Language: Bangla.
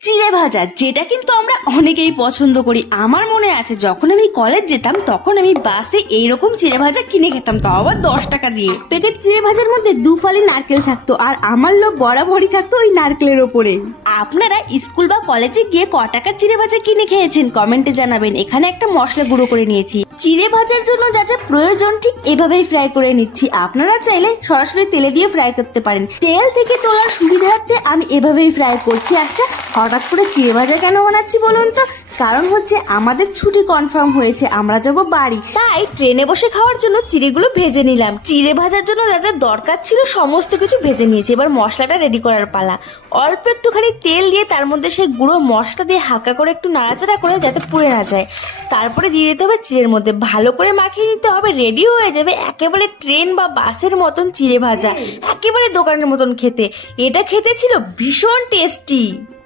চিড়ে ভাজা, যেটা কিন্তু আমরা অনেকেই পছন্দ করি। আমার মনে আছে যখন আমি কলেজ যেতাম তখন আমি বাসে এইরকম চিড়ে ভাজা কিনে খেতাম, তাও আবার 10 টাকা দিয়ে। প্যাকেট চিড়ে ভাজার মধ্যে 2 ফালি নারকেল থাকতো, আর আমার লোভ বরাবরই থাকতো ওই নারকেলের ওপরে। আপনারা স্কুল বা কলেজে গিয়ে ক টাকার চিড়ে ভাজা কিনে খেয়েছেন কমেন্টে জানাবেন। এখানে একটা মশলা গুঁড়ো করে নিয়েছি। চিড়ে ভাজার জন্য যা যা প্রয়োজন ঠিক এভাবেই ফ্রাই করে নিচ্ছি। আপনারা চাইলে সরাসরি তেলে দিয়ে ফ্রাই করতে পারেন। তেল থেকে তোলার সুবিধার্থে আমি এভাবেই ফ্রাই করছি। আচ্ছা, হঠাৎ করে চিড়ে ভাজা কেন বানাচ্ছি বলুন তো? কারণ হচ্ছে আমাদের ছুটি কনফার্ম হয়েছে, আমরা যাব বাড়ি, তাই ট্রেনে বসে খাওয়ার জন্য চিড়েগুলো ভেজে নিলাম। চিড়ে ভাজার জন্য যা যা দরকার ছিল সমস্ত কিছু ভেজে নিয়েছি। এবার মশলাটা রেডি করার পালা। অল্প একটুখানি তেল দিয়ে তার মধ্যে সেই গুঁড়ো মশলা দিয়ে হালকা করে একটু নাড়াচাড়া করে যাতে পুড়ে না যায়। তারপরে দিয়ে দিতে হবে চিড়ের মধ্যে, ভালো করে মাখিয়ে নিতে হবে। রেডি হয়ে যাবে একেবারে ট্রেন বা বাসের মতন চিড়ে ভাজা, একেবারে দোকানের মতন খেতে। এটা খেতে ছিল ভীষণ টেস্টি।